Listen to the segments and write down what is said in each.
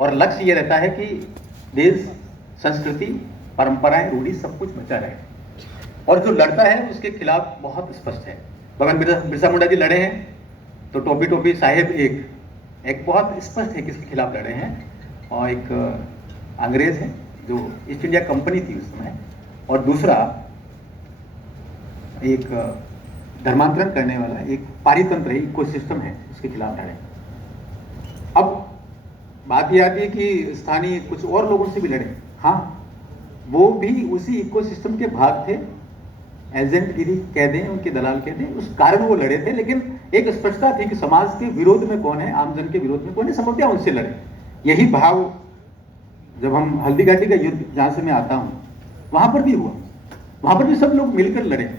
और लक्ष्य ये रहता है कि देश, संस्कृति, परंपराएं, रूढ़ी सब कुछ बचा रहे, और जो लड़ता है उसके खिलाफ बहुत स्पष्ट है। भगवान बिरसा मुंडा जी लड़े हैं तो टोपी टोपी साहेब एक बहुत स्पष्ट है किसके खिलाफ लड़े हैं, और एक अंग्रेज है जो ईस्ट इंडिया कंपनी थी उस समय, और दूसरा एक धर्मांतरण करने वाला एक पारितंत्र है, इकोसिस्टम है, उसके खिलाफ लड़े। अब बात यह आती है कि स्थानीय कुछ और लोगों से भी लड़े, हाँ वो भी उसी इकोसिस्टम के भाग थे, एजेंट गिरी कह दें, उनके दलाल कह दें, उस कारण वो लड़े थे। लेकिन एक स्पष्टता थी कि समाज के विरोध में कौन है, आमजन के विरोध में कौन है, संभवतः उनसे लड़े। यही भाव जब हम हल्दीघाटी का युद्ध जहां से मैं आता हूं वहां पर भी हुआ, वहां पर भी सब लोग मिलकर लड़े,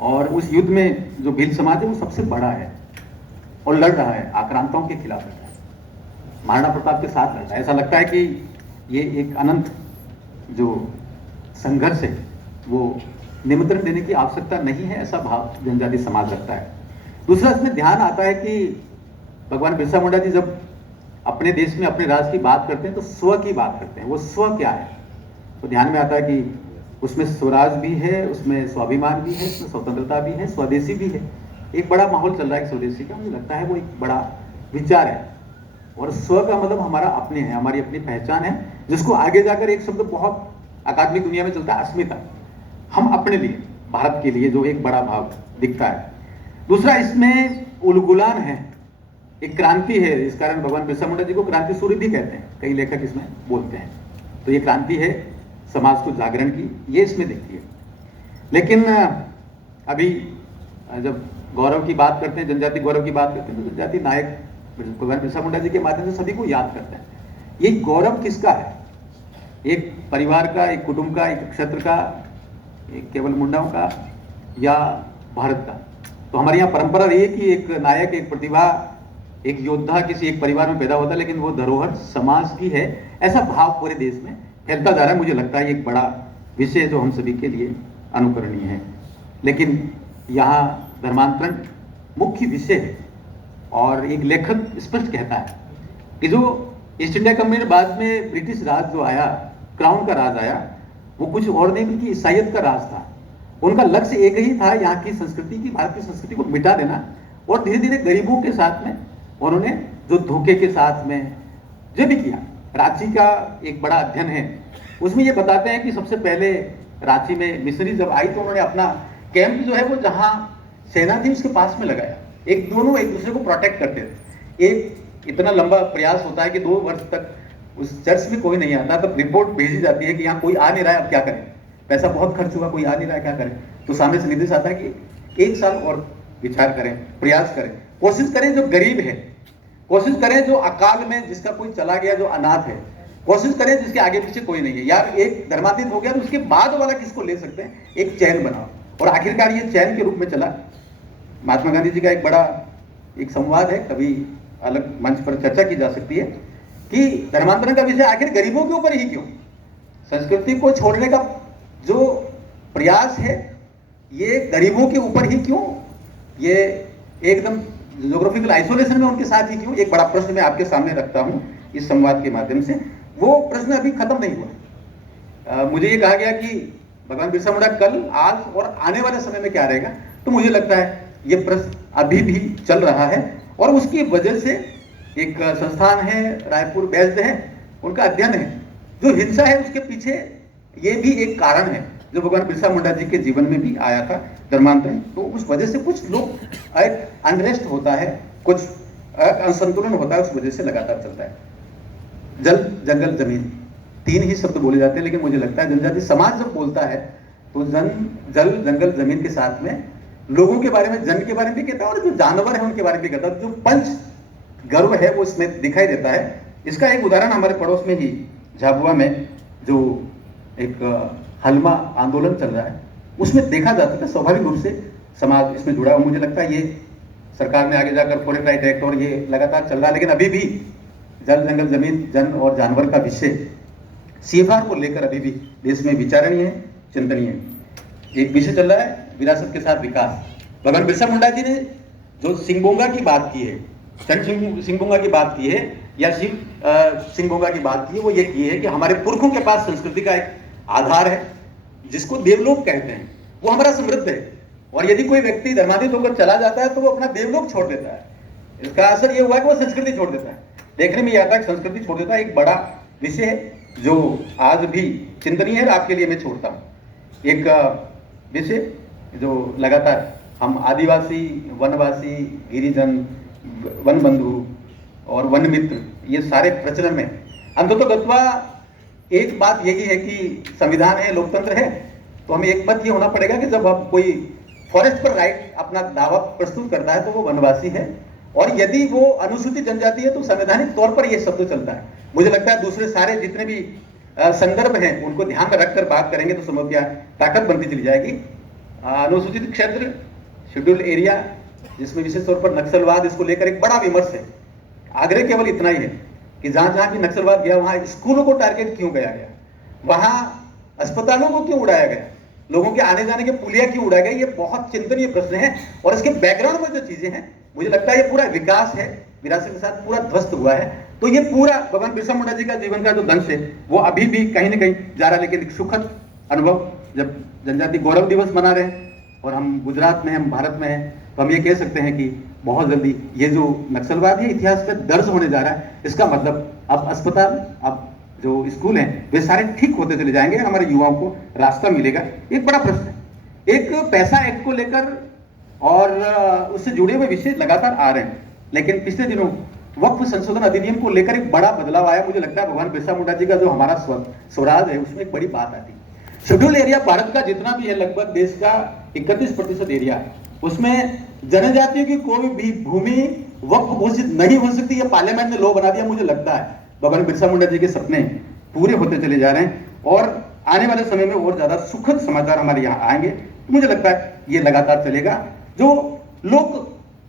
और उस युद्ध में जो भील समाज है वो सबसे बड़ा है और लड़ रहा है, आक्रांताओं के खिलाफ लड़ रहा है, महाराणा प्रताप के साथ लड़ रहा है। ऐसा लगता है कि ये एक अनंत जो संघर्ष है वो निमंत्रण देने की आवश्यकता नहीं है, ऐसा भाव जनजाति समाज रखता है। दूसरा इसमें ध्यान आता है कि भगवान बिरसा मुंडा जी जब अपने देश में अपने राज्य की बात करते हैं तो स्व की बात करते हैं। वो स्व क्या है, तो ध्यान में आता है कि उसमें स्वराज भी है, उसमें स्वाभिमान भी है, उसमें स्वतंत्रता भी है, स्वदेशी भी है। एक बड़ा माहौल चल रहा है स्वदेशी का, मुझे लगता है वो एक बड़ा विचार है। और स्व का मतलब हमारा अपने है, हमारी अपनी पहचान है, जिसको आगे जाकर एक शब्द बहुत अकादमिक दुनिया में चलता है, अस्मिता। हम अपने लिए, भारत के लिए, जो एक बड़ा भाव दिखता है। दूसरा इसमें उलगुलान है, एक क्रांति है, इस कारण भगवान बिरसा मुंडा जी को क्रांति सूर्य भी कहते हैं, कई लेखक इसमें बोलते हैं। तो ये क्रांति है समाज को जागरण की, ये इसमें दिखती है। लेकिन अभी जब गौरव की बात करते हैं, जनजाति गौरव की बात करते हैं, तो जनजाति नायक भगवान बिरसा मुंडा जी के माध्यम से सभी को याद करते हैं। ये गौरव किसका है, एक परिवार का, एक कुटुंब का, एक क्षेत्र का, एक केवल मुंडाओं का, या भारत का? तो हमारे यहाँ परंपरा रही है कि एक नायक, एक प्रतिभा, एक योद्धा किसी एक परिवार में पैदा होता है, लेकिन वो धरोहर समाज की है, ऐसा भाव पूरे देश में फैलता जा रहा है। मुझे लगता है एक बड़ा विषय जो हम सभी के लिए अनुकरणीय है। लेकिन यहाँ धर्मांतरण मुख्य विषय है, और एक लेखक स्पष्ट कहता है कि जो ईस्ट इंडिया कंपनी के बाद में ब्रिटिश राज जो आया, क्राउन का राज आया, वो कुछ और नहीं बल्कि ईसाइयत का राज था। उनका लक्ष्य एक ही था, यहाँ की संस्कृति की, भारत की संस्कृति को मिटा देना, और धीरे धीरे गरीबों के साथ में उन्होंने जो धोखे के साथ में जो भी किया। रांची का एक बड़ा अध्ययन है, उसमें ये बताते हैं कि सबसे पहले रांची में मिशनरी जब आई तो उन्होंने अपना कैंप जो है वो जहाँ सेना थी उसके पास में लगाया। दोनों एक दूसरे को प्रोटेक्ट करते थे। एक इतना लंबा प्रयास होता है कि 2 वर्ष तक उस चर्च में कोई नहीं आता, तब रिपोर्ट भेजी जाती है कि यहाँ कोई आ नहीं रहा है, अब क्या करें, पैसा बहुत खर्च हुआ, कोई आ नहीं रहा है, क्या करें? तो सामने से निर्देश आता है कि 1 साल और विचार करें, प्रयास करें, कोशिश करें जो गरीब है, कोशिश करें जो अकाल में जिसका कोई चला गया, जो अनाथ है, कोशिश करें जिसके आगे पीछे कोई नहीं है। यार एक धर्मातीत हो गया तो उसके बाद वाला किसको ले सकते हैं, एक चैन बनाओ। और आखिरकार ये चैन के रूप में चला। महात्मा गांधी जी का एक बड़ा एक संवाद है, कभी अलग मंच पर चर्चा की जा सकती है कि धर्मांतरण का विषय आखिर गरीबों के ऊपर ही क्यों? संस्कृति को छोड़ने का जो प्रयास है ये गरीबों के ऊपर ही क्यों? ये एकदम ज्योग्राफिकल आइसोलेशन में उनके साथ ही क्यों? एक बड़ा प्रश्न मैं आपके सामने रखता हूं इस संवाद के माध्यम से। वो प्रश्न अभी खत्म नहीं हुआ। मुझे ये कहा गया कि भगवान बिरसा मुंडा कल, आज और आने वाले समय में क्या रहेगा, तो मुझे लगता है ये प्रश्न अभी भी चल रहा है। और उसकी वजह से एक संस्थान है रायपुर बेस्ड है, उनका अध्ययन है, जो हिंसा है उसके पीछे ये भी एक कारण है जो भगवान बिरसा मुंडा जी के जीवन में भी आया था, धर्मांतरण। तो उस वजह से कुछ लोग एक अनरेस्ट होता है, कुछ असंतुलन होता है, उस वजह से लगातार चलता है। जल, जंगल, जमीन, 3 ही शब्द बोले जाते हैं, लेकिन मुझे लगता है जनजाति समाज जब बोलता है तो जल, जंगल, जमीन के साथ में लोगों के बारे में, जन के बारे में भी कहता है, और जो जानवर है उनके बारे में भी कहता है। जो पंच गर्व है वो इसमें दिखाई देता है। इसका एक उदाहरण हमारे पड़ोस में ही झाबुआ में जो एक हलमा आंदोलन चल रहा है, उसमें देखा जाता था स्वाभाविक रूप से समाज इसमें जुड़ा हुआ। मुझे लगता है ये सरकार ने आगे जाकर फॉरेस्ट राइट एक्ट और ये लगातार चल रहा है, लेकिन अभी भी जल, जंगल, जमीन, जन और जानवर का विषय सीएफआर को लेकर अभी भी देश में विचारणीय है, चिंतनीय है। एक विषय चल रहा है विरासत के साथ विकास। भगवान बिरसा मुंडा जी ने जो सिंगोंगा की बात की है, चंद सिंगोंगा की बात की है, या शिव सिंह भोगा की बात की, वो ये की है कि हमारे पुरखों के पास संस्कृति का एक आधार है जिसको देवलोक कहते हैं, वो हमारा समृद्ध है। और यदि कोई व्यक्ति धर्मांतरित होकर चला जाता है तो वो अपना देवलोक छोड़ देता है। इसका असर ये हुआ कि वो संस्कृति छोड़ देता है। देखने में यह आता है संस्कृति छोड़ देता है, एक बड़ा विषय है जो आज भी चिंतनीय है। आपके लिए मैं छोड़ता हूँ एक विषय जो लगातार हम आदिवासी, वनवासी, गिरिजन, वन बंधु और वन मित्र, ये सारे प्रचलन में अंततोगत्वा एक बात यही है कि संविधान है, लोकतंत्र है, तो हमें एक मत ये होना पड़ेगा कि जब हम कोई फॉरेस्ट पर राइट अपना दावा प्रस्तुत करता है तो वो वनवासी है, और यदि वो अनुसूचित जनजाति है तो संवैधानिक तौर पर ये शब्द चलता है। मुझे लगता है दूसरे सारे जितने भी संदर्भ हैं उनको ध्यान में रखकर बात करेंगे तो समस्या ताकत बनती चली जाएगी। अनुसूचित क्षेत्र, शेड्यूल एरिया, जिसमें विशेष तौर पर नक्सलवाद, इसको लेकर एक बड़ा विमर्श है। आग्रह केवल इतना ही है कि जहां जहां भी नक्सलवाद गया वहां स्कूलों को टारगेट क्यों किया गया, वहां अस्पतालों को क्यों उड़ाया गया, लोगों के आने जाने के पुलिया क्यों उड़ाया गया, ये बहुत चिंतनीय प्रश्न है। और इसके बैकग्राउंड में जो चीजें हैं, मुझे लगता है ये पूरा विकास है, विरासत के साथ पूरा ध्वस्त हुआ है। तो ये पूरा भगवान बिरसा मुंडा जी का जीवन का जो दंश है वो अभी भी कहीं ना कहीं जा रहा है। लेकिन एक सुखद अनुभव, जब जनजाति गौरव दिवस मना रहे हैं और हम गुजरात में, हम भारत में हैं, तो हम ये कह सकते हैं कि बहुत जल्दी ये जो नक्सलवाद है इतिहास में दर्ज होने जा रहा है। इसका मतलब अब अस्पताल, अब जो स्कूल हैं वे सारे ठीक होते चले जाएंगे, हमारे युवाओं को रास्ता मिलेगा। एक बड़ा प्रश्न है, एक पैसा एक्ट को लेकर और उससे जुड़े हुए विषय लगातार आ रहे हैं, लेकिन पिछले दिनों वक्फ संशोधन अधिनियम को लेकर एक बड़ा बदलाव आया। मुझे लगता है भगवान बिरसा मुंडा जी का जो हमारा स्वराज है उसमें एक बड़ी बात आती है। शेड्यूल एरिया भारत का जितना भी है, लगभग देश का 31% एरिया है, उसमें जनजातियों की कोई भी भूमि वक्फ घोषित नहीं हो सकती। यह पार्लियामेंट ने लॉ बना दिया। मुझे लगता है भगवान बिरसा मुंडा जी के सपने पूरे होते चले जा रहे हैं और आने वाले समय में और ज्यादा सुखद समाचार हमारे यहाँ आएंगे। तो मुझे लगता है ये लगातार चलेगा। जो लोक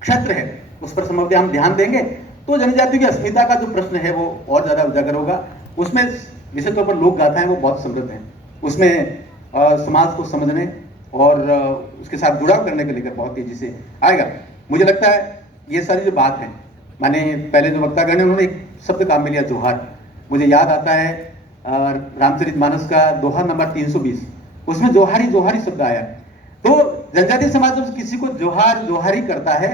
क्षेत्र है उस पर संभवतः हम ध्यान देंगे तो जनजातियों की अस्मिता का जो प्रश्न है वो और ज्यादा उजागर होगा। उसमें विशेष तौर पर लोक गाथाएं वो बहुत समृद्ध हैं, उसमें समाज को समझने और उसके साथ जुड़ाव करने को लेकर बहुत तेजी से आएगा। मुझे लगता है ये सारी जो बात है, मैंने पहले जो वक्तागण है उन्होंने एक शब्द काम में लिया, जोहार। मुझे याद आता है रामचरितमानस का दोहा नंबर 320, उसमें जोहारी जोहारी शब्द आया। तो जनजातीय समाज जब किसी को जोहार जोहारी करता है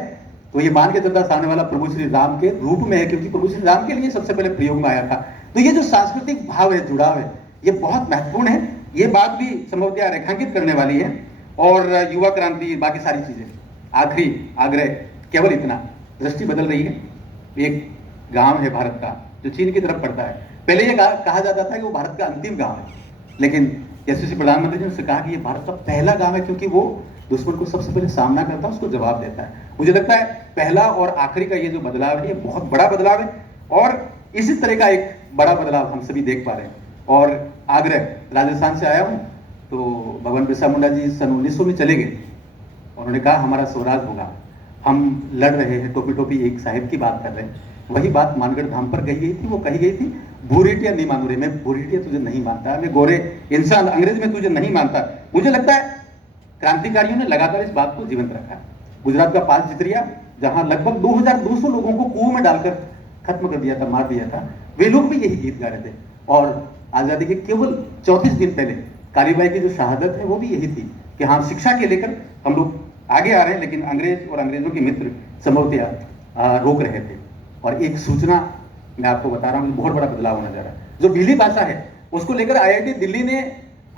तो ये मान के चलता सामने वाला प्रभु श्री राम के रूप में है, क्योंकि प्रभु श्री राम के लिए सबसे पहले प्रयोग में आया था। तो ये जो सांस्कृतिक भाव है, जुड़ाव है, ये बहुत महत्वपूर्ण है। ये बात भी संभवतः रेखांकित करने वाली है। और युवा क्रांति, बाकी सारी चीजें, आखिरी आग्रह केवल इतना, दृष्टि बदल रही है। एक गांव है भारत का जो चीन की तरफ पड़ता है। पहले ये कहा जाता था कि वो भारत का अंतिम गांव है, लेकिन यशस्वी प्रधानमंत्री जी ने उससे कहा कि ये भारत का पहला गांव है, क्योंकि वो दुश्मन को सबसे पहले सामना करता है, उसको जवाब देता है। मुझे लगता है पहला और आखिरी का ये जो बदलाव है ये बहुत बड़ा बदलाव है, और इसी तरह का एक बड़ा बदलाव हम सभी देख पा रहे हैं। और आग्रह, राजस्थान से आया हूँ तो भगवान बिरसा मुंडा जी सन 1900 में चले गए, उन्होंने कहा हमारा स्वराज होगा। हम लड़ रहे हैं, टोपी टोपी एक साहिब की बात कर रहे हैं। वही बात मानगढ़ धाम पर कही गई थी, वो कही गई थी, भूरेटिया नहीं मानू रे, मैं भूरेटिया तुझे नहीं मानता, मैं गोरे इंसान अंग्रेज में तुझे नहीं मानता। मुझे लगता है क्रांतिकारियों ने लगातार इस बात को जीवंत रखा। गुजरात का पाल चित्रिया, जहां लगभग 2200 लोगों को कुएं में डालकर खत्म कर दिया था, मार दिया था, वे लोग भी यही गीत गा रहे थे। और आजादी के केवल 34 दिन पहले कालीबाई की जो शहादत है वो भी यही थी कि हाँ, शिक्षा के लेकर हम लोग आगे आ रहे हैं, लेकिन अंग्रेज और अंग्रेजों के मित्र संभवतः रोक रहे थे। और एक सूचना मैं आपको बता रहा हूँ कि बहुत बड़ा बदलाव होने जा रहा है। जो भीली भाषा है उसको लेकर IIT दिल्ली ने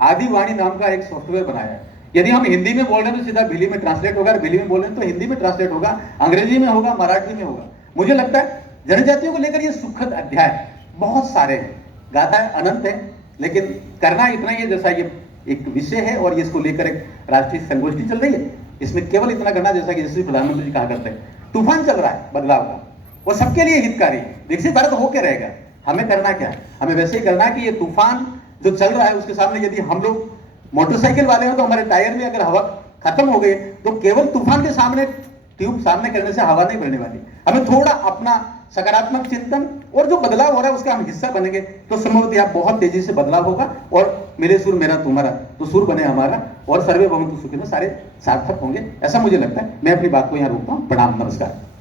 आदिवाणी नाम का एक सॉफ्टवेयर बनाया है। यदि हम हिंदी में बोल रहे हैं तो सीधा भीली में ट्रांसलेट होगा, भीली में बोल रहे हैं तो हिंदी में ट्रांसलेट होगा, अंग्रेजी में होगा, मराठी में होगा। मुझे लगता है जनजातियों को लेकर ये सुखद अध्याय बहुत सारे हैं, गाथाएं अनंत है, लेकिन करना इतना ही है, जैसा ये एक विषय है और ये इसको लेकर एक राष्ट्रीय संगोष्ठी चल रही है, इसमें केवल इतना करना, जैसा कि यशस्वी प्रधानमंत्री जी कहा करते हैं, तूफान चल रहा है बदलाव का, वो सबके लिए हितकारी है, विकसित भारत होकर रहेगा। हमें करना क्या है? हमें वैसे ही करना है कि ये तूफान जो चल रहा है उसके सामने यदि हम लोग मोटरसाइकिल वाले हैं तो हमारे टायर में अगर हवा खत्म हो गई तो केवल तूफान के सामने ट्यूब सामने करने से हवा नहीं बढ़ने वाली। हमें थोड़ा अपना सकारात्मक चिंतन और जो बदलाव हो रहा है उसका हम हिस्सा बनेंगे तो संभवतः बहुत तेजी से बदलाव होगा। और मेरे सुर मेरा तुम्हारा तो सुर बने हमारा, और सर्वे भवन्तु सुखिनः, सारे सार्थक होंगे, ऐसा मुझे लगता है। मैं अपनी बात को यहाँ रोकता हूँ। प्रणाम, नमस्कार।